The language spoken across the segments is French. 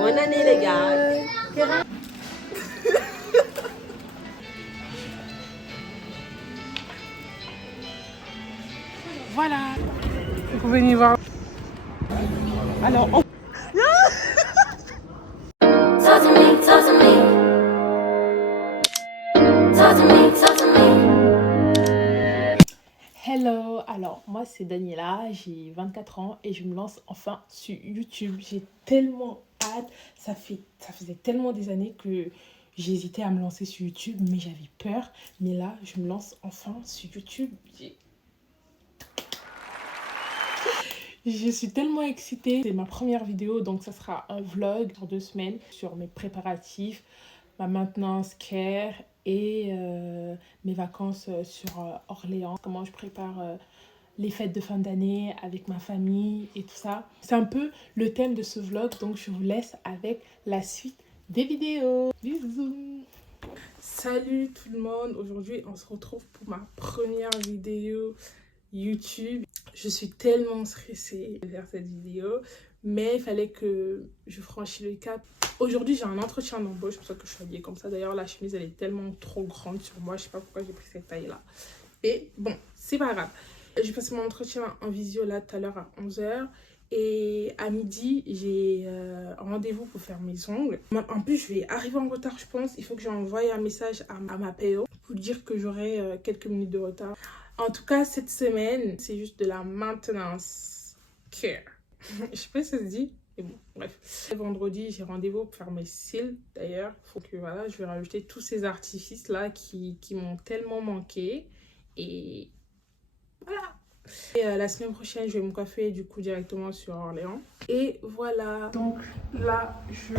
Bonne année les gars. Voilà. Vous pouvez venir voir. Alors, on... Talk to me, talk to me. Talk to me, talk to me. Hello, alors moi c'est Daniela, j'ai 24 ans et je me lance enfin sur YouTube. J'ai tellement hâte, ça faisait tellement des années que j'hésitais à me lancer sur YouTube, mais j'avais peur. Mais là, je me lance enfin sur YouTube. Je suis tellement excitée. C'est ma première vidéo, donc ça sera un vlog pour 2 semaines sur mes préparatifs, ma maintenance care et mes vacances sur Orléans. Comment je prépare les fêtes de fin d'année avec ma famille et tout ça. C'est un peu le thème de ce vlog, donc je vous laisse avec la suite des vidéos. Bisous! Salut tout le monde! Aujourd'hui, on se retrouve pour ma première vidéo YouTube. Je suis tellement stressée de faire cette vidéo, mais il fallait que je franchisse le cap. Aujourd'hui, j'ai un entretien d'embauche, c'est pour ça que je suis habillée comme ça. D'ailleurs, la chemise, elle est tellement trop grande sur moi. Je sais pas pourquoi j'ai pris cette taille-là. Et bon, c'est pas grave. J'ai passé mon entretien en visio là tout à l'heure à 11h. Et à midi, j'ai un rendez-vous pour faire mes ongles. En plus, je vais arriver en retard, je pense. Il faut que j'envoie un message à ma PO pour dire que j'aurai quelques minutes de retard. En tout cas, cette semaine, c'est juste de la maintenance care. Je sais pas si ça se dit. Mais bon, bref. Vendredi, j'ai rendez-vous pour faire mes cils. D'ailleurs, il faut que voilà, je vais rajouter tous ces artifices-là qui m'ont tellement manqué. Et voilà. Et la semaine prochaine, je vais me coiffer du coup directement sur Orléans. Et voilà. Donc là, je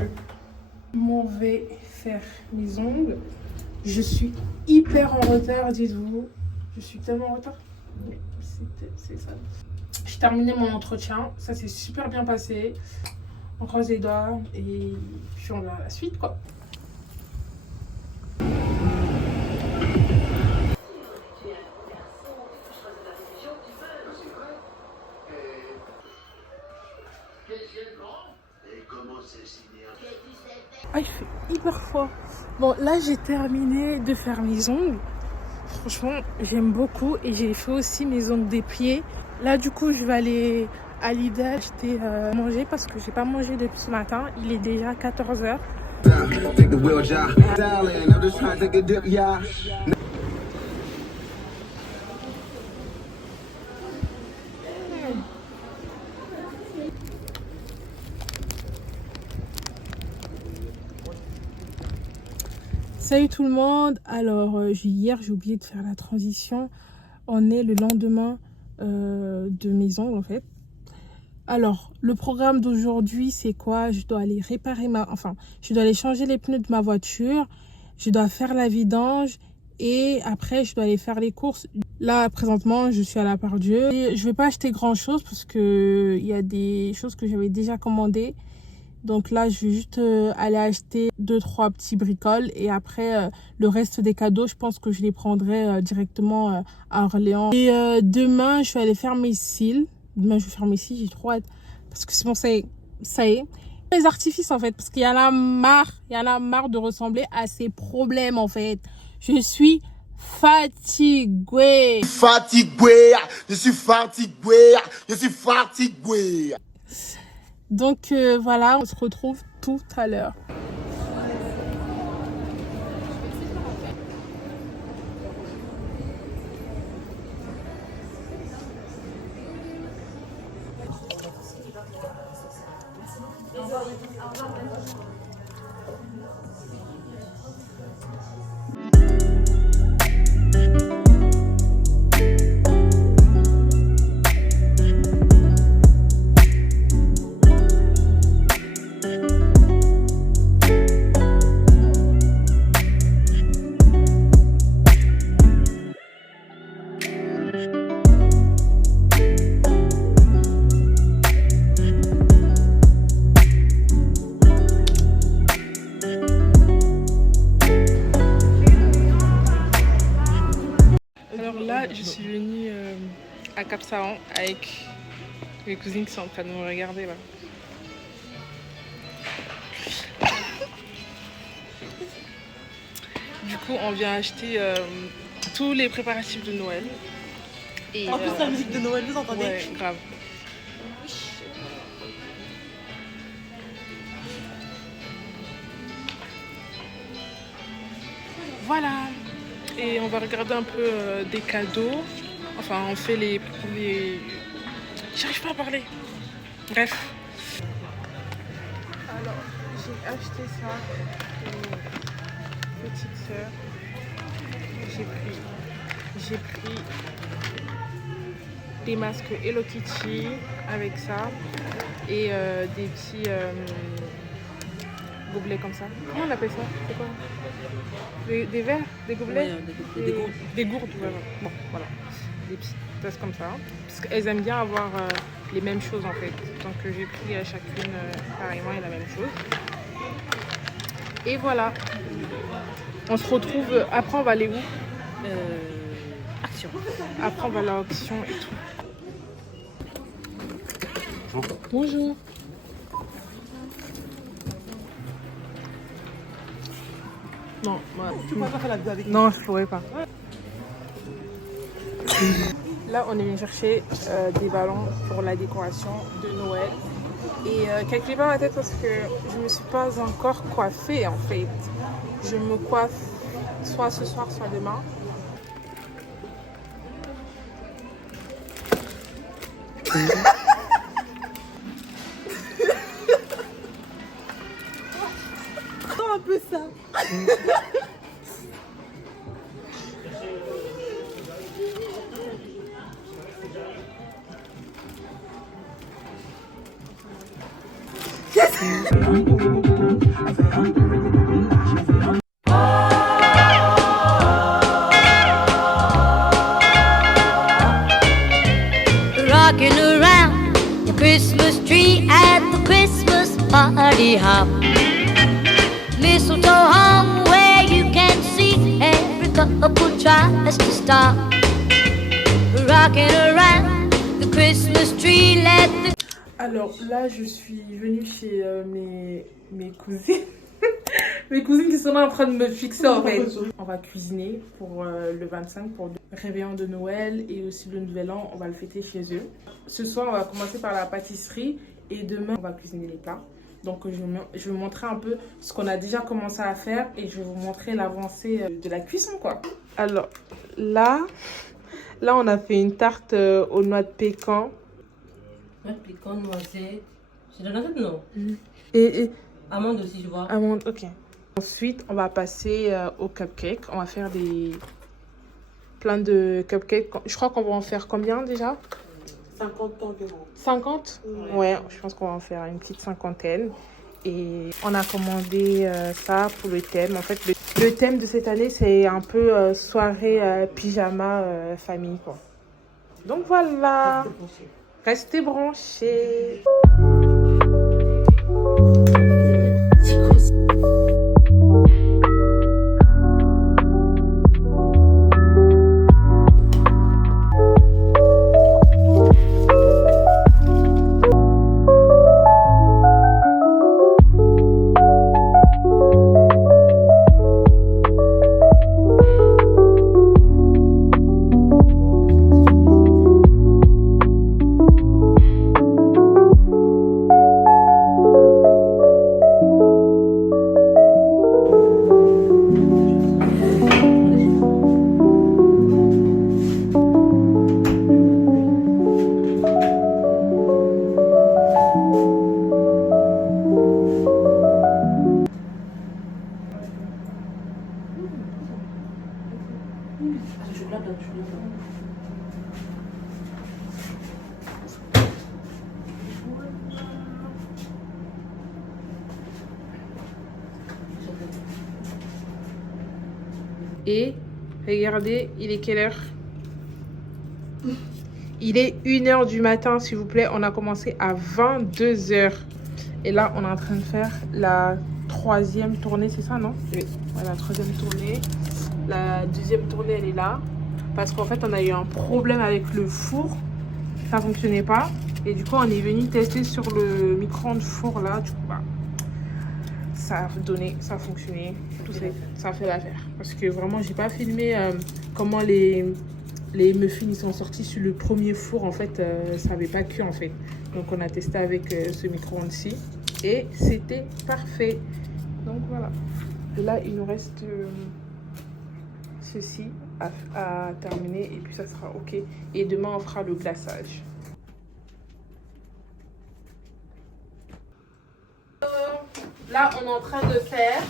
m'en vais faire mes ongles. Je suis hyper en retard, dites-vous. Je suis tellement en retard. C'est ça. J'ai terminé mon entretien. Ça s'est super bien passé. On croise les doigts et puis on va à la suite, quoi. Ah, il fait hyper froid. Bon, là, j'ai terminé de faire mes ongles. Franchement, j'aime beaucoup et j'ai fait aussi mes ongles des pieds. Là, du coup, je vais aller à Lidl acheter manger parce que j'ai pas mangé depuis ce matin. Il est déjà 14h. Salut tout le monde. Alors hier j'ai oublié de faire la transition. On est le lendemain de mes ongles en fait. Alors le programme d'aujourd'hui c'est quoi? Je dois aller réparer je dois aller changer les pneus de ma voiture. Je dois faire la vidange et après je dois aller faire les courses. Là présentement je suis à la Part-Dieu. Et je vais pas acheter grand chose parce que il y a des choses que j'avais déjà commandées. Donc là, je vais juste aller acheter 2-3 petits bricoles. Et après, le reste des cadeaux, je pense que je les prendrai directement à Orléans. Et demain, je vais aller faire mes cils. Demain, je vais faire mes cils, j'ai trop hâte. Parce que c'est bon, ça y est. Les artifices, en fait. Parce qu'il y en a marre. Il y en a marre de ressembler à ces problèmes, en fait. Je suis fatiguée. Je suis fatiguée. Donc voilà, on se retrouve tout à l'heure. là, je suis venue à Cap Sahan avec mes cousines qui sont en train de me regarder là. Du coup, on vient acheter tous les préparatifs de Noël. Et, En plus, la musique de Noël, vous entendez? Ouais, grave. Voilà. Et on va regarder un peu des cadeaux. Enfin, on fait les... J'arrive pas à parler. Bref. Alors, j'ai acheté ça pour une petite sœur. J'ai pris des masques Hello Kitty avec ça et des petits gobelets comme ça. Comment on appelle ça? C'est quoi? Des verres? Des gobelets? Ouais, des gourdes, ouais, ouais. Bon, voilà. Des petites tasses comme ça. Parce qu'elles aiment bien avoir les mêmes choses en fait. Donc j'ai pris à chacune pareillement la même chose. Et voilà. On se retrouve. Après, on va aller où? Action. Après, on va à l'action et tout. Bonjour. Non, Tu pourrais pas faire la vidéo avec non, je pourrais pas. Là, on est venu chercher des ballons pour la décoration de Noël. Et calculez pas ma tête parce que je me suis pas encore coiffée en fait. Je me coiffe soit ce soir, soit demain. un peu ça. Rocking around the Christmas tree at the Christmas party hop. Mistletoe hung where you can see every couple tries to stop. Rocking around the Christmas tree, let the... Alors là, je suis venue chez mes cousines. Mes cousines qui sont là en train de me fixer en fait. On va cuisiner pour le 25, pour le réveillon de Noël et aussi le Nouvel An. On va le fêter chez eux. Ce soir, on va commencer par la pâtisserie et demain, on va cuisiner les plats. Donc je vais vous montrer un peu ce qu'on a déjà commencé à faire et je vais vous montrer l'avancée de la cuisson quoi. Alors là on a fait une tarte aux noix de pécan. Noix de pécan, noisette. C'est de la noisette, non? Et Amande aussi, je vois. amande, ok. Ensuite, on va passer au cupcake. On va faire plein de cupcakes. Je crois qu'on va en faire combien déjà? 50 environ. 50? Ouais, je pense qu'on va en faire une petite cinquantaine. Et on a commandé ça pour le thème. En fait, le thème de cette année, c'est un peu soirée pyjama famille, quoi. Donc voilà. Restez branchés. Et regardez, il est quelle heure? Il est 1h du matin, s'il vous plaît. On a commencé à 22h. Et là, on est en train de faire la 3e tournée, c'est ça, non? Oui. Voilà, la 3e tournée. La 2e tournée, elle est là. parce qu'en fait on a eu un problème avec le four, ça fonctionnait pas et du coup on est venu tester sur le micro-ondes four là, du coup bah, ça a donné, ça a fonctionné, tout ça fait l'affaire parce que vraiment j'ai pas filmé comment les muffins ils sont sortis sur le premier four, en fait ça avait pas cuit en fait, donc on a testé avec ce micro-ondes-ci et c'était parfait. Donc voilà, et là il nous reste ceci à terminer et puis ça sera ok, et demain on fera le glaçage. Là on est en train de faire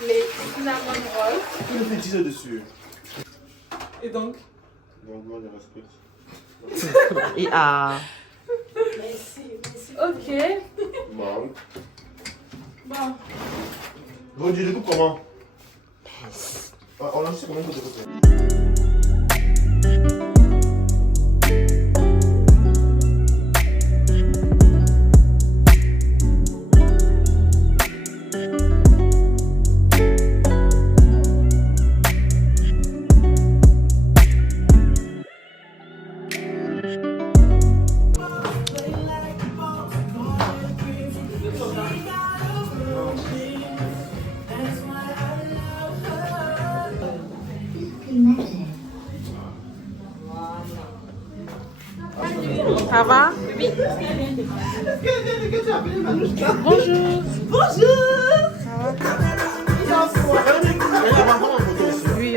les cinnamon rolls. Tu le fais teaser dessus. Et donc Donc, moi, je respecte. Et ah. Merci. ok. Bon. Bon. Bon, tu découpes comment? On a juste combien de découper? Ça va? Oui. Bonjour. Bonjour. Oui.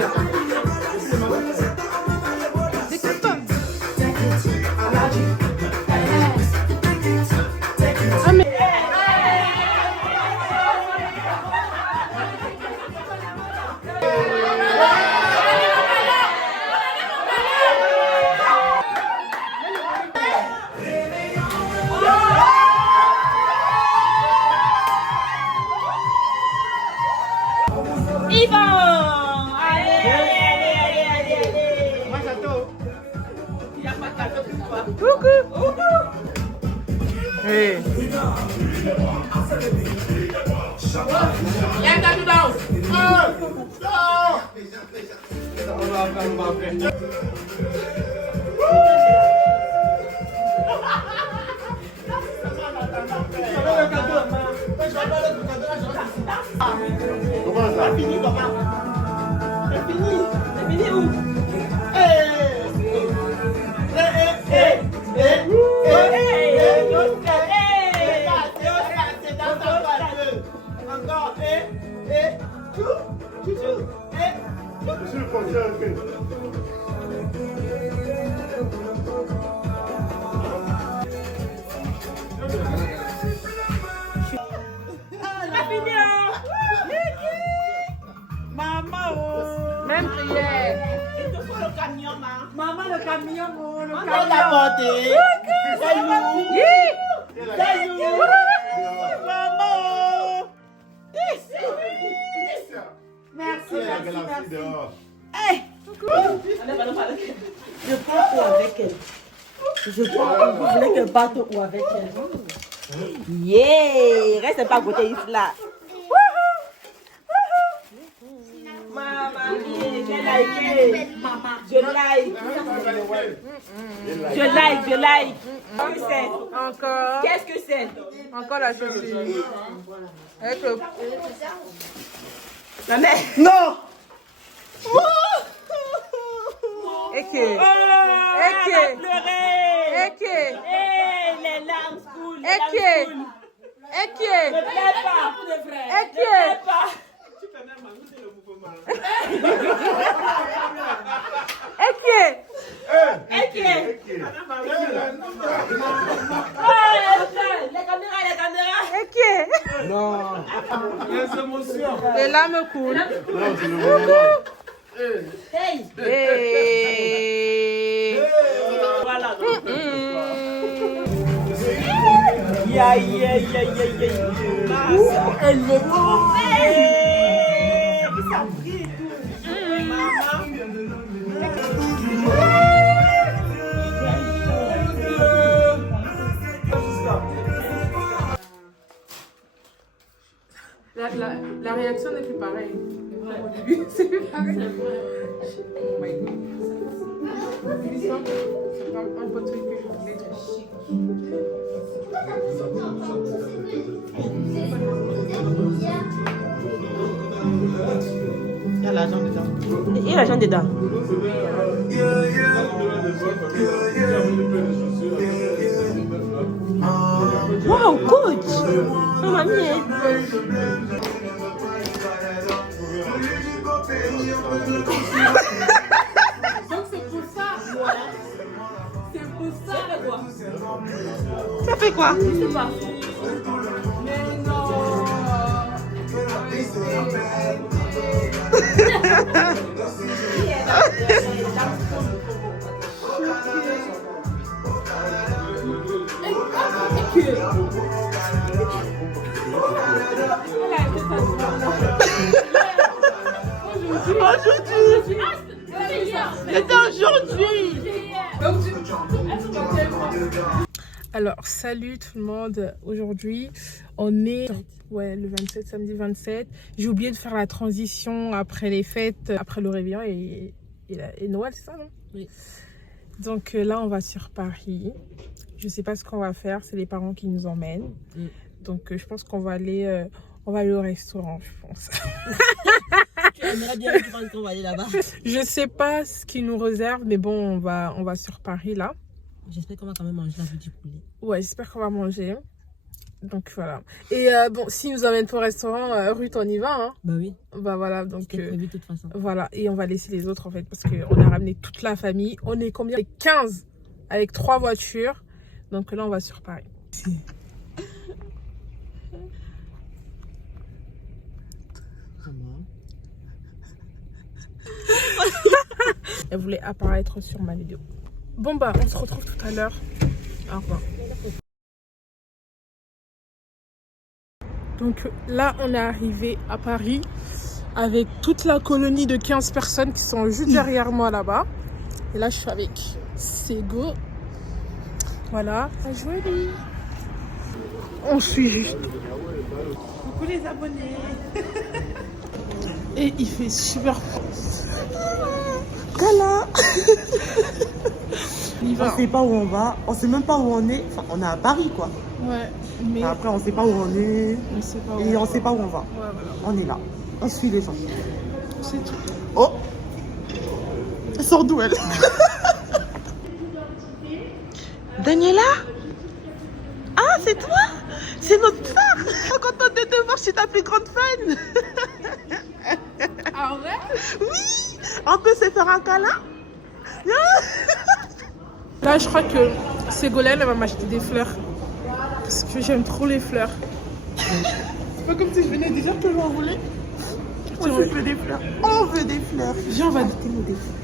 Hey. Comment ça? C'est fini comment? C'est fini. C'est fini où? Monsieur le portier, un peu. Même prière. Il te faut le camion, ma. Maman, le camion, le On camion. l'a porté. C'est lourd. C'est lourd. Maman. Merci, La merci, galaxie merci. dehors. Je prends où avec elle? Je prends où? Vous voulez que je parte où avec elle? Yeah. Reste pas à côté ici là. Maman, j'ai liké. Je like. Je like. Qu'est-ce que c'est? Encore. Qu'est-ce que c'est? Encore la chaussure. Avec le... La mère. Non! Ok. Elle a pleuré. Ok. Hey, les larmes coulent. Les Ok. larmes coulent. Ok. Ne pleure pas. Ne Ok. pleure pas. Ok. Ok. Les caméras. Ok. Les larmes coulent. Non, c'est le moment. Hey. Et... Voilà. Elle est ça brille. La réaction n'est plus pareille. Au début, c'est plus pareil. Oh my God. ça. C'est un peu de truc que je voulais être chic. Il y a l'argent dedans. Il y a l'argent dedans. Wow, coach! Oh, mamie! Donc c'est pour ça. C'est pour ça. Ça fait quoi? Je sais pas. Mais non. C'était aujourd'hui! Alors, salut tout le monde. Aujourd'hui, on est le 27, samedi 27. J'ai oublié de faire la transition après les fêtes, après le réveillon et Noël, c'est ça, non? Oui. Donc là, on va sur Paris. Je sais pas ce qu'on va faire, c'est les parents qui nous emmènent. Donc je pense qu'on va aller au restaurant, je pense. Tu aimerais bien qu'on va aller là-bas? Je sais pas ce qu'ils nous réservent, mais bon, on va sur Paris là. J'espère qu'on va quand même manger la vie du poulet. Ouais, j'espère qu'on va manger. Donc voilà. Et bon, s'ils nous emmènent pour le restaurant, Ruth, on y va, hein? Bah oui. Bah voilà, donc C'était prévu de toute façon. voilà. Et on va laisser les autres en fait, parce qu'on a ramené toute la famille. On est combien? 15 avec 3 voitures. Donc là, on va sur Paris. Elle voulait apparaître sur ma vidéo. Bon bah, on se retrouve tout à l'heure. Au revoir. Donc là, on est arrivé à Paris avec toute la colonie de 15 personnes qui sont juste derrière moi là-bas. Et là, je suis avec Sego. Voilà, la jolie. On suit juste. Coucou les abonnés. Et il fait super froid. Câlin. Il va. On sait pas où on va, on sait même pas où on est. Enfin, on est à Paris quoi. Ouais, mais Après, on sait pas où on est on sait pas où. et on sait pas où on va. Ouais, voilà. On est là, on suit les gens. C'est tout. Oh, elle sort d'où elle? Daniela? Ah, c'est toi? C'est notre sœur. Je suis contente de te voir, je suis ta plus grande fan. Ah ouais? Oui, on peut se faire un câlin? Là, je crois que Ségolène, elle va m'acheter des fleurs. Parce que j'aime trop les fleurs. C'est pas comme si je venais déjà que j'en voulais. On veut des fleurs. On veut des fleurs. Viens,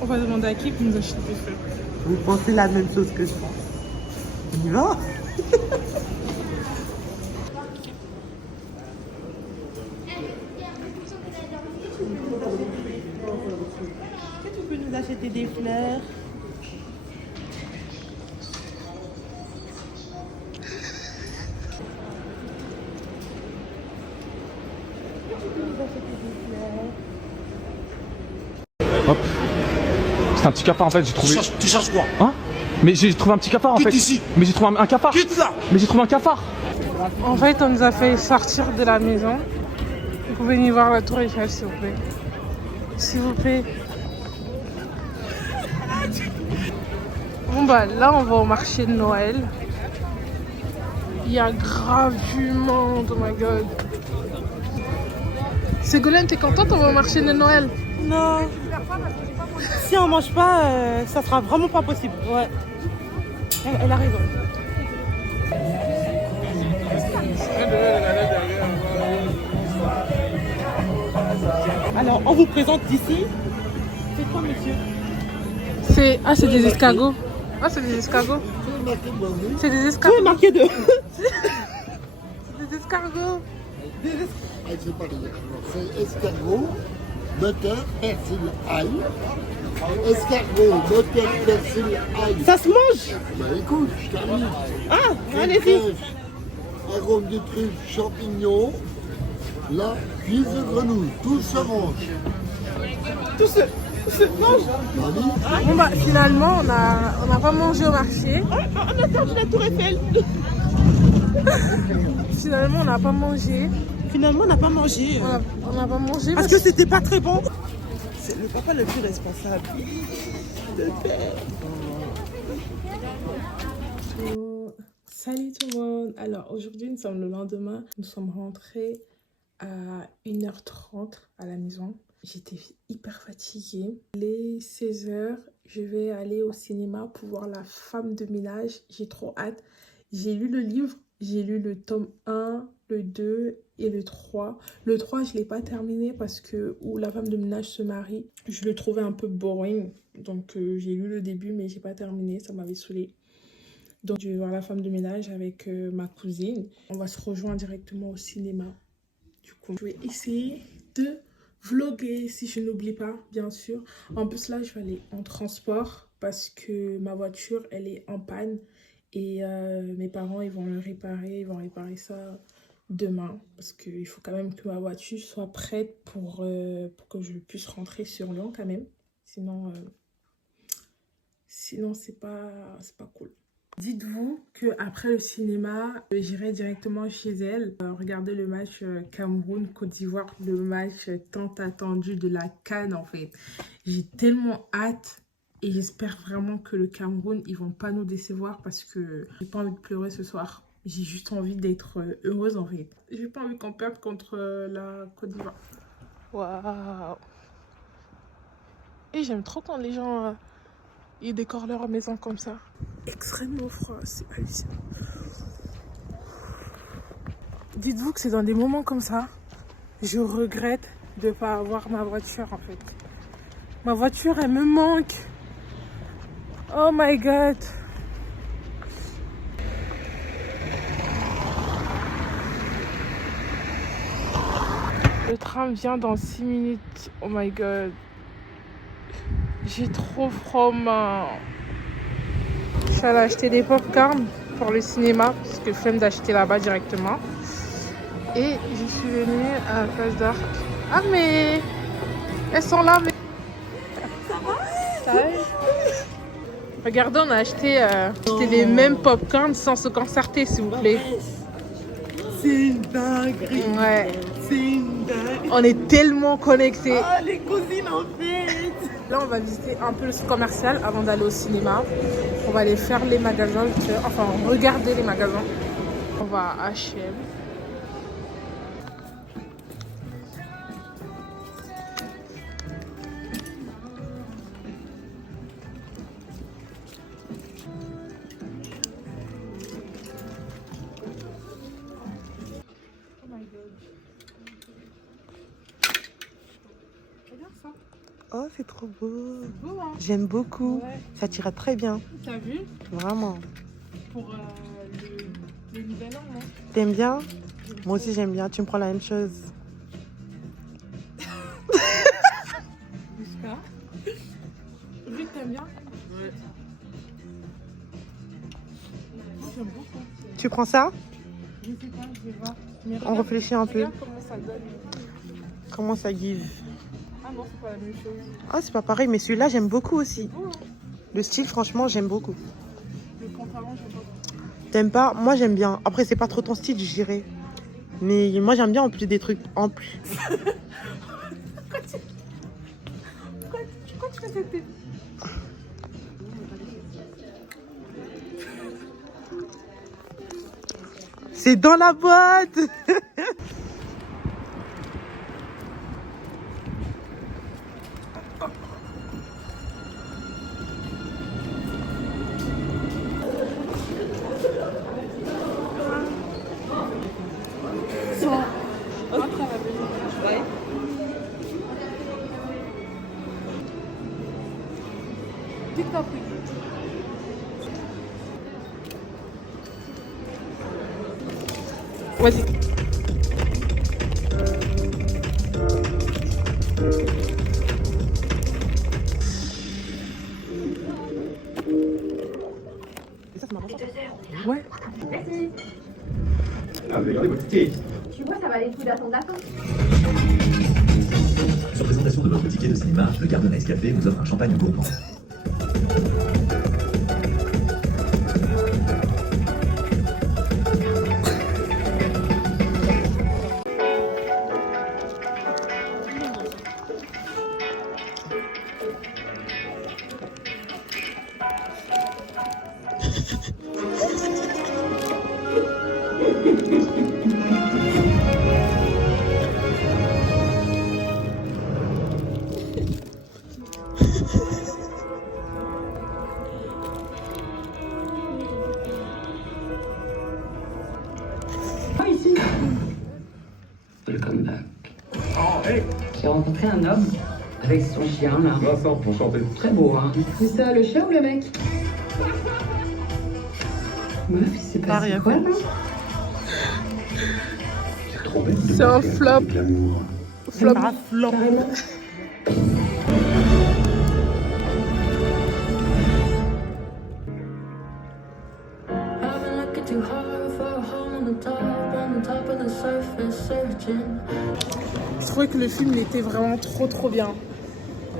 on va demander à qui pour nous acheter des fleurs. Vous pensez la même chose que je pense. On y va? Est-ce que tu peux nous acheter des fleurs? Hop. C'est un petit cafard en fait, j'ai trouvé. Tu cherches quoi? Hein? Mais j'ai trouvé un petit cafard en Quitte fait. ici. Mais j'ai trouvé un cafard. Quitte là. Mais j'ai trouvé un cafard. En fait, on nous a fait sortir de la maison. Vous pouvez venir voir la tour Eiffel, s'il vous plaît. S'il vous plaît. Bon bah là, on va au marché de Noël. Il y a grave du monde, oh my god. Ségolène, t'es contente, on va au marché de Noël? Non. Si on mange pas, ça sera vraiment pas possible. Ouais. Elle a raison. Alors, on vous présente d'ici. C'est quoi, monsieur? C'est des escargots. Ah, c'est des escargots. C'est des Tout est escargots. marqué de. C'est des escargots. C'est pas rien. C'est escargot, butter, persil, ail. Escargot, butter, persil, ail. Ça se mange. Bah écoute, je termine. Ah, Crème allez-y. fraîche, arôme de truffe, champignons. Là, cuisse de grenouille. Tout se mange. Tout ce. Bon bah finalement on a pas mangé au marché. On a perdu la tour Eiffel. Finalement on n'a pas mangé. Finalement, on n'a pas mangé. On n'a pas mangé Parce que c'était pas très bon. C'est le papa le plus responsable. Salut tout le monde. Alors aujourd'hui nous sommes le lendemain. Nous sommes rentrés à 1h30 à la maison. J'étais hyper fatiguée. Les 16h, je vais aller au cinéma pour voir La Femme de ménage. J'ai trop hâte. J'ai lu le livre. J'ai lu le tome 1, le 2 et le 3. Le 3, je ne l'ai pas terminé parce que où la femme de ménage se marie, je le trouvais un peu boring. Donc j'ai lu le début mais je n'ai pas terminé, ça m'avait saoulée. Donc je vais voir La Femme de ménage avec ma cousine. On va se rejoindre directement au cinéma. Du coup, je vais essayer de vlogger si je n'oublie pas, bien sûr. En plus là, je vais aller en transport parce que ma voiture, elle est en panne. Et mes parents, ils vont le réparer. Ils vont réparer ça demain. Parce qu'il faut quand même que ma voiture soit prête pour que je puisse rentrer sur Lyon quand même. Sinon c'est pas cool. Dites-vous qu'après le cinéma, j'irai directement chez elle regarder le match Cameroun-Côte d'Ivoire. Le match tant attendu de la CAN en fait. J'ai tellement hâte. Et j'espère vraiment que le Cameroun, ils vont pas nous décevoir parce que j'ai pas envie de pleurer ce soir. J'ai juste envie d'être heureuse en fait. J'ai pas envie qu'on perde contre la Côte d'Ivoire. Waouh! Et j'aime trop quand les gens ils décorent leur maison comme ça. Extrêmement froid, c'est hallucinant. Dites-vous que c'est dans des moments comme ça, je regrette de pas avoir ma voiture en fait. Ma voiture, elle me manque. Oh my god. Le tram vient dans 6 minutes. Oh my god. J'ai trop froid, main. Je suis allée acheter des popcorn pour le cinéma parce que flemme d'acheter là-bas directement. Et je suis venue à la place d'Arc. Ah mais elles sont là mais... Ça va? Ça va? Regardez, on a acheté les mêmes popcorn sans se concerter, s'il vous plaît. C'est une dinguerie. Ouais. C'est une dinguerie. On est tellement connectés. Ah, les cousines en fait. Là, on va visiter un peu le site commercial avant d'aller au cinéma. On va aller faire les magasins, enfin regarder les magasins. On va à H&M. Oh, c'est trop beau. Beau, hein? J'aime beaucoup. Ouais. Ça tira très bien. T'as vu? Vraiment. Pour le nouvel an, non? T'aimes bien? Moi aussi, j'aime bien. Tu me prends la même chose. Jusqu'à. Vu que t'aimes bien? Ouais. Moi, j'aime beaucoup. Tu prends ça? Je sais pas, je vais voir. Mais On réfléchit un peu. regarde comment ça donne. Comment ça give? Ah non, c'est pas la même chose. Ah, c'est pas pareil, mais celui-là, j'aime beaucoup aussi. C'est beau, hein? Le style, franchement, j'aime beaucoup. Le pantalon, je sais pas. T'aimes pas? Moi, j'aime bien. Après, c'est pas trop ton style, je dirais. Mais moi, j'aime bien en plus des trucs amples. Pourquoi tu fais cette tête? C'est dans la boîte. Dites pas prix. Vas-y. Ouais. Tu vois, ça valait le coup d'attendre la fin. de votre ticket de cinéma, le Garden Ice Café vous offre un champagne gourmand. Welcome back. Oh, hey. J'ai rencontré un homme avec son chien là. Vincent, enchanté. Très beau, hein. C'est ça, le chien ou le mec? Meuf, il s'est passé quoi là? C'est un flop. Flop. Flop. Carrément. Je trouvais que le film il était vraiment trop bien.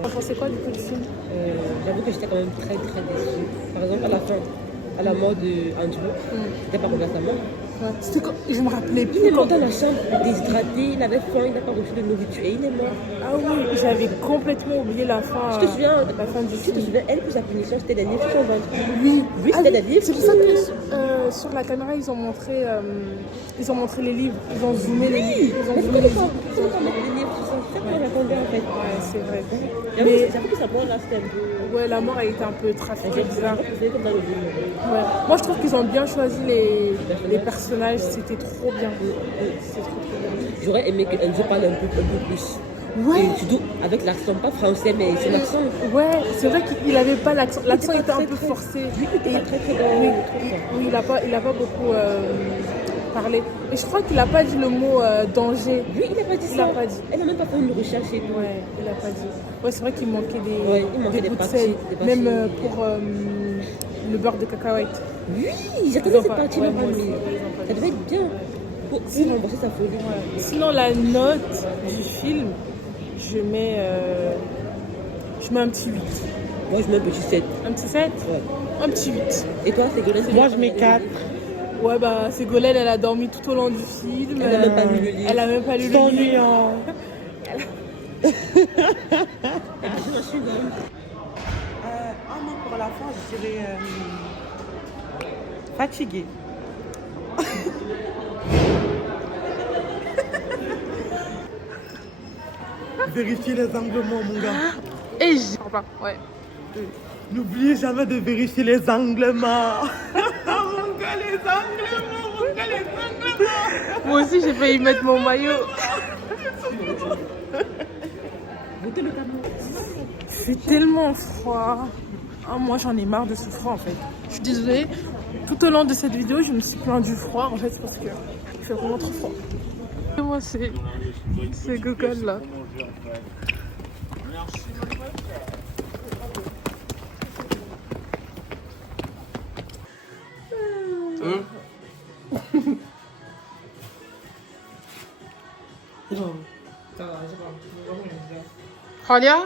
Vous pensez quoi du coup du film? J'avoue que j'étais quand même très déçue. Par exemple, à la fin, à la mort de Andrew, c'était pas revu à sa mort. Ouais. C'était quand... Je me rappelais plus. Il est mort dans la chambre, déshydraté, il avait faim, il n'a pas reçu de nourriture et il est mort. Ah oui, j'avais complètement oublié la fin. Tu te souviens, la fin du tu film. te souviens, elle, pour sa punition, c'était des livres sur son ventre. Oui, Lui, c'était des livres. C'est pour ça que sur la caméra, ils ont montré les livres. Ils ont zoomé les livres. Ils ont zoomé les livres. Ils ont mettre les livres sur son ventre, on l'attendait en fait. Ouais, c'est vrai. Mais j'avoue que sa mort là, c'était un peu... Ouais, la mort, elle était un peu trafiquée, bizarre. C'est comme dans le film. Ouais. Moi, je trouve qu'ils ont bien choisi les personnages. C'était trop bien. C'était trop bien. J'aurais aimé qu'Enzo parle un peu plus. Ouais. Et surtout avec l'accent, pas français, mais son accent. Ouais, c'est vrai qu'il avait pas l'accent. L'accent était un peu forcé. Lui, il était très dans oui, le truc. oui, il a pas beaucoup parlé. Et je crois qu'il a pas dit le mot danger. Lui, il n'a pas dit ça. Il a pas dit. Elle n'a même pas fait une recherche et tout. Ouais, il a pas dit. Ouais, c'est vrai qu'il manquait des, Ouais, il manquait des bouts de parties, sel. des parties. Même pour le beurre de cacahuète. Oui, Ils j'attendais ont cette pas- partie ouais, là moi parmi. aussi, ils ont pas Ça dit. devait être bien. Pour rembourser sa folie. Ouais. Sinon, la note du film, je mets un petit 8. Moi, je mets un petit 7. Un petit 7? Ouais. Un petit 8. Et toi, Ségolène? Moi, je mets 4. Ouais, bah, Ségolène, elle a dormi tout au long du film. Elle n'a même pas lu le livre. Elle a même pas lu le C'est livre. ennuyant. Moi, pour la fin, je dirais fatiguée. Vérifier les anglements, mon gars. Et j'y pas. Ouais. N'oubliez jamais de vérifier les anglements. Mon gars, les anglements, mon gars, les anglements. Moi aussi, j'ai failli mettre mon maillot. C'est tellement froid. Ah, moi, j'en ai marre de ce froid, en fait. Je suis désolée. Tout au long de cette vidéo, je me suis plaint du froid, en fait, parce que il fait vraiment trop froid. Et moi, c'est Google, là. Ralia?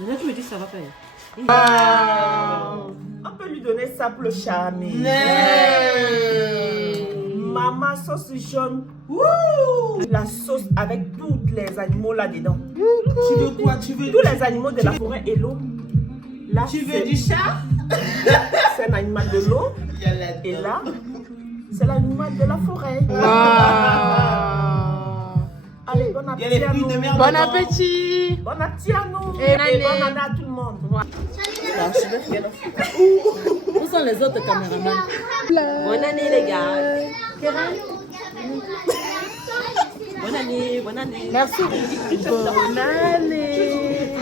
Là, tu me dis ça va faire. On peut lui donner ça pour le charmer. Maman sauce jaune. La sauce avec tous les animaux là-dedans. Tu veux quoi? Tu veux tous les animaux de la forêt et l'eau. Là, tu veux du chat? C'est un animal de l'eau. Et là, c'est l'animal de la forêt. Allez, bon appétit à nous. Bon appétit! Bon appétit à nous. Et Et bonne année à tout le monde. Où sont les autres caméramans? Bonne année, les gars. Bonne année, bonne année. Merci. Bonne année.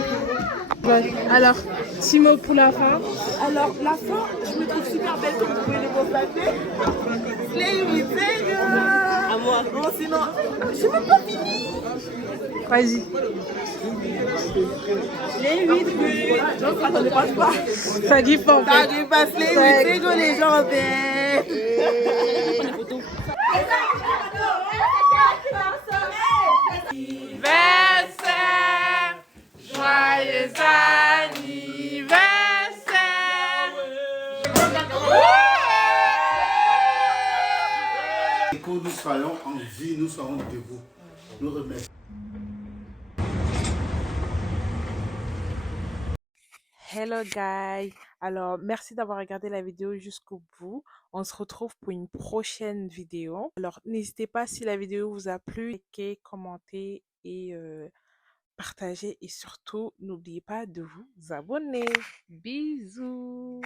Ouais. Alors, petit mot pour la fin. Alors, la fin, je me trouve super belle comme vous pouvez le constater. Slay with À moi. Bon, sinon, je n'ai pas fini. Vas-y. Les 8 Non, ça ne passe pas. Ça dépend. Ça dépasse les 8 secondes, les gens Et que nous soyons en vie, nous serons debout. Nous remercions. Hello guys! Alors, merci d'avoir regardé la vidéo jusqu'au bout. On se retrouve pour une prochaine vidéo. Alors, n'hésitez pas si la vidéo vous a plu, likez, commentez et partagez. Et surtout, n'oubliez pas de vous abonner. Bisous!